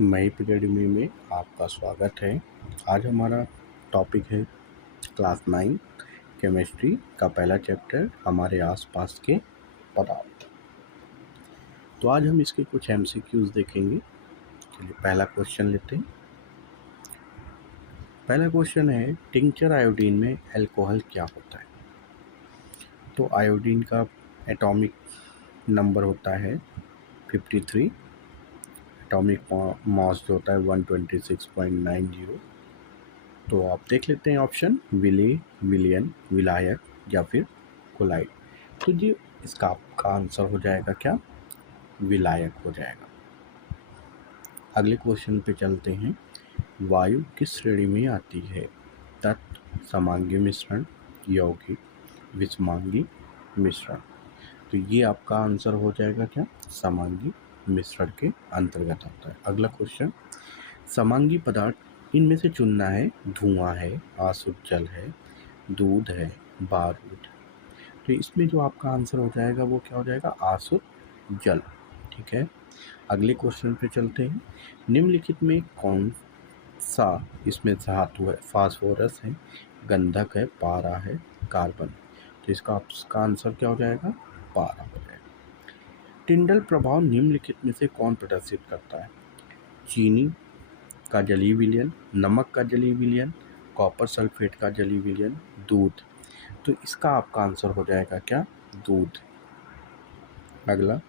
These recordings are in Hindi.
मई एकेडमी में आपका स्वागत है। आज हमारा टॉपिक है क्लास 9 केमिस्ट्री का पहला चैप्टर हमारे आसपास के पदार्थ। तो आज हम इसके कुछ एमसीक्यूज देखेंगे। चलिए पहला क्वेश्चन लेते हैं। पहला क्वेश्चन है टिंचर आयोडीन में अल्कोहल क्या होता है। तो आयोडीन का एटॉमिक नंबर होता है 53, एटॉमिक मास जो होता है 126.90। तो आप देख लेते हैं ऑप्शन विले, विलियन, विलायक या फिर कोलाइड। तो जी इसका आपका आंसर हो जाएगा क्या, विलायक हो जाएगा। अगले क्वेश्चन पे चलते हैं। वायु किस श्रेणी में आती है। तत्व, समांगी मिश्रण, यौगिक, विषमांगी मिश्रण। तो ये आपका आंसर हो जाएगा क्या, समांगी मिश्रण के अंतर्गत आता है। अगला क्वेश्चन, समांगी पदार्थ इनमें से चुनना है। धुआं है, आसुत जल है, दूध है, बारूद। तो इसमें जो आपका आंसर हो जाएगा वो क्या हो जाएगा, आसुत जल। ठीक है। अगले क्वेश्चन पे चलते हैं। निम्नलिखित में कौन सा इसमें धातु है। फास्फोरस है, गंधक है, पारा है, कार्बन। तो इसका आपका आंसर क्या हो जाएगा, पारा हो जाएगा। टिंडल प्रभाव निम्नलिखित में से कौन प्रदर्शित करता है। चीनी का जलीय विलयन, नमक का जलीय विलयन, कॉपर सल्फेट का जलीय विलयन, दूध। तो इसका आपका आंसर हो जाएगा क्या, दूध। अगला,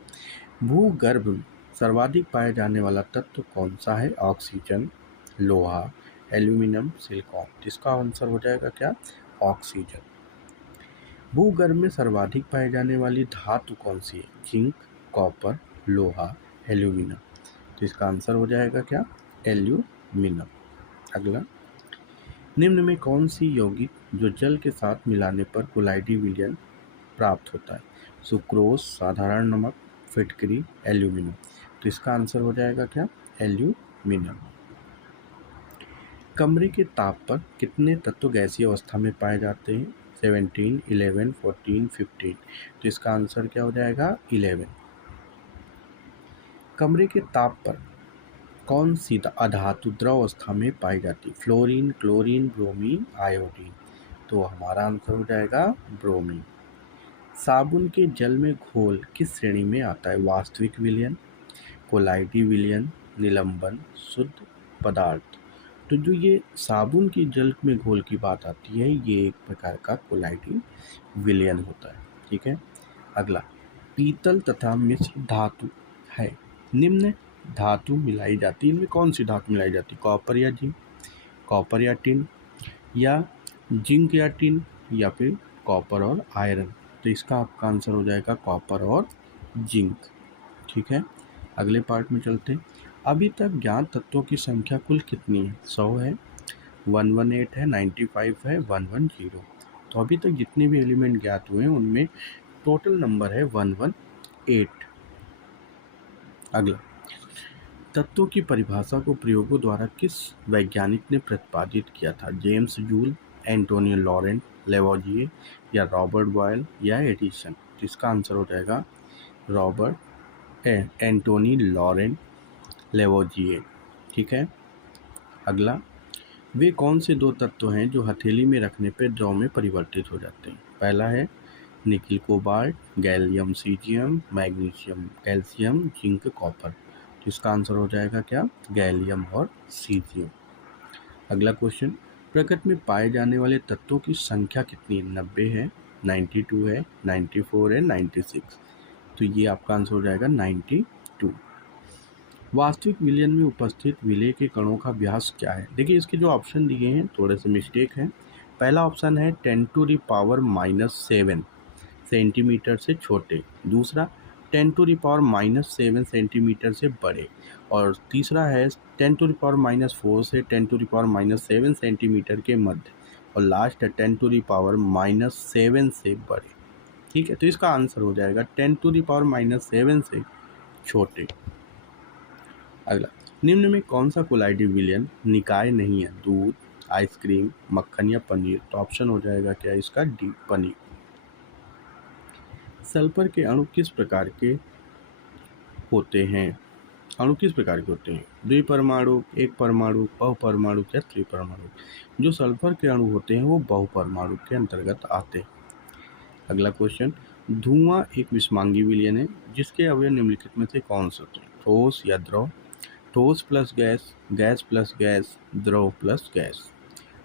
भूगर्भ में सर्वाधिक पाया जाने वाला तत्व कौन सा है। ऑक्सीजन, लोहा, एल्यूमिनियम, सिलिकॉन। इसका आंसर हो जाएगा क्या, ऑक्सीजन। भूगर्भ में सर्वाधिक पाए जाने वाली धातु कौन सी है। जिंक, कॉपर, लोहा, एल्यूमिनियम। तो इसका आंसर हो जाएगा क्या, एल्यूमिनियम। अगला, निम्न में कौन सी यौगिक जो जल के साथ मिलाने पर कोलाइडी विलयन प्राप्त होता है। सुक्रोज, साधारण नमक, फिटकरी, एल्यूमिनियम। तो इसका आंसर हो जाएगा क्या, एल्यूमिनियम। कमरे के ताप पर कितने तत्व गैसीय अवस्था में पाए जाते हैं। 17, 11, 14, 15। तो इसका आंसर क्या हो जाएगा, 11। कमरे के ताप पर कौन सी अधातु द्रव अवस्था में पाई जाती है। Fluorine, chlorine, bromine, iodine. तो हमारा आंसर हो जाएगा ब्रोमीन। साबुन के जल में घोल किस श्रेणी में आता है। वास्तविक विलयन, कोलाइडी विलयन, निलंबन, शुद्ध पदार्थ। तो जो ये साबुन की जल में घोल की बात आती है, ये एक प्रकार का कोलाइडी विलयन होता है। ठीक है। अगला, पीतल तथा मिश्र धातु है। निम्न धातु मिलाई जाती है, इनमें कौन सी धातु मिलाई जाती है। कॉपर या जिंक, कॉपर या टिन, या जिंक या टिन, या फिर कॉपर और आयरन। तो इसका आपका आंसर हो जाएगा कॉपर और जिंक। ठीक है। अगले पार्ट में चलते हैं। अभी तक ज्ञात तत्वों की संख्या कुल कितनी है। 100 है, 118 है, 95 है, 110। तो अभी तक जितने भी एलिमेंट ज्ञात हुए हैं उनमें टोटल नंबर है 118। अगला, तत्वों की परिभाषा को प्रयोगों द्वारा किस वैज्ञानिक ने प्रतिपादित किया था। जेम्स जूल, एंटोनियो लॉरेंट, लेवोजिए, या रॉबर्ट बॉयल, या एडिसन। तो इसका आंसर हो जाएगा एंटोनी लॉरेंट, लेवोजिए। ठीक है। अगला, वे कौन से दो तत्व हैं जो हथेली में रखने पर द्रव में परिवर्तित हो जाते हैं। पहला है nickel cobalt, gallium caesium, magnesium calcium, zinc copper. तो इसका आंसर हो जाएगा क्या, गैलियम और सीजियम। अगला क्वेश्चन, प्रकृति में पाए जाने वाले तत्वों की संख्या कितनी है। 90 है, 92 है, 94 है, 96। तो ये आपका आंसर हो जाएगा 92। वास्तविक विलयन में उपस्थित विलेय के कणों का व्यास क्या है। देखिए इसके जो ऑप्शन दिए हैं थोड़े से मिस्टेक हैं। पहला ऑप्शन है 10⁻⁻7 सेंटीमीटर से छोटे, दूसरा 10⁻⁻7 सेंटीमीटर से बड़े, और तीसरा है 10⁻⁻4 से 10⁻⁻7 सेंटीमीटर के मध्य, और लास्ट है 10⁻⁻7 से बड़े। ठीक है। तो इसका आंसर हो जाएगा 10⁻⁻7 से छोटे। अगला, निम्न में कौन सा कोलाइडी विलयन निकाय नहीं है। दूध, आइसक्रीम, मक्खन या पनीर। तो ऑप्शन हो जाएगा क्या इसका, डी, पनीर। सल्फर के अणु किस प्रकार के होते हैं। अणु किस प्रकार के होते हैं? द्विपरमाणु, एक परमाणु, बहुपरमाणु या त्रिपरमाणु। जो सल्फर के अणु होते हैं वो बहुपरमाणु के अंतर्गत आते हैं। अगला क्वेश्चन, धुआं एक विषमांगी विलयन है जिसके अवयव निम्नलिखित में से कौन से होते हैं? ठोस या द्रव, ठोस plus gas, gas plus gas, द्रव प्लस गैस।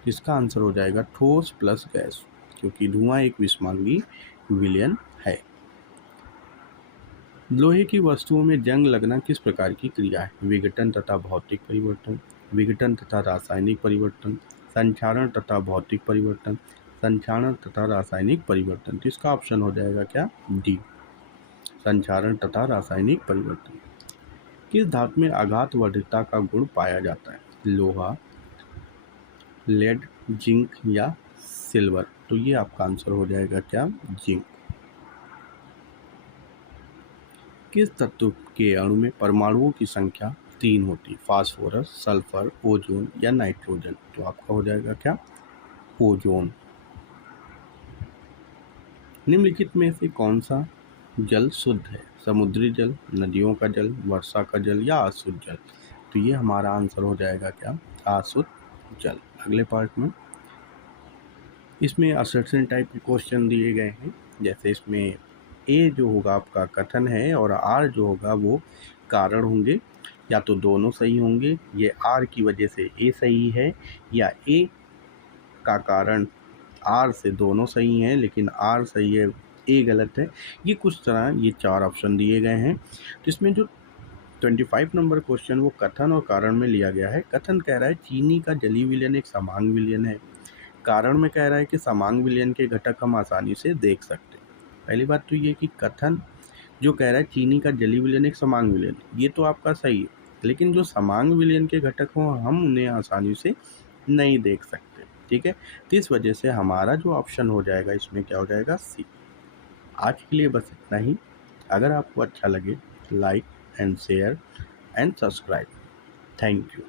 इसका आंसर हो जाएगा ठोस प्लस गैस, क्योंकि धुआं एक विषमांगी विलयन है। लोहे की वस्तुओं में जंग लगना किस प्रकार की क्रिया है? विघटन तथा भौतिक परिवर्तन, विघटन तथा रासायनिक परिवर्तन, संक्षारण तथा भौतिक परिवर्तन, संक्षारण तथा रासायनिक परिवर्तन। तो इसका ऑप्शन हो जाएगा क्या? डी, संक्षारण तथा रासायनिक परिवर्तन। किस धातु में आघात वर्धिता का गुण पाया जाता है? लोहा, लेड, जिंक या सिल्वर। तो ये आपका आंसर हो जाएगा क्या? जिंक। किस तत्व के अणु में परमाणुओं की संख्या 3 होती? फास्फोरस, सल्फर, ओजोन या नाइट्रोजन। तो आपका हो जाएगा क्या? ओजोन। निम्नलिखित में से कौन सा जल शुद्ध है? समुद्री जल, नदियों का जल, वर्षा का जल या अशुद्ध जल। तो ये हमारा आंसर हो जाएगा क्या? अशुद्ध जल। अगले पार्ट में इसमें असर्शन टाइप के क्वेश्चन दिए गए हैं, जैसे इसमें ए जो होगा आपका कथन है और आर जो होगा वो कारण होंगे, या तो दोनों सही होंगे, ये आर की वजह से ए सही है, या ए का कारण आर से दोनों सही हैं लेकिन आर सही है ए गलत है। ये कुछ तरह ये 4 ऑप्शन दिए गए हैं। तो इसमें जो 25 नंबर क्वेश्चन वो कथन और कारण में लिया गया है। कथन कह रहा है चीनी का जलीय विलयन एक समांग विलयन है। कारण में कह रहा है कि समांग विलयन के घटक हम आसानी से देख सकते हैं। पहली बात तो ये कि कथन जो कह रहा है चीनी का जलीय विलयन एक समांग विलयन, ये तो आपका सही है, लेकिन जो समांग विलयन के घटक हों हम उन्हें आसानी से नहीं देख सकते। ठीक है, तो इस वजह से हमारा जो ऑप्शन हो जाएगा इसमें क्या हो जाएगा? सी। आज के लिए बस इतना ही। अगर आपको अच्छा लगे like and share and subscribe. Thank you.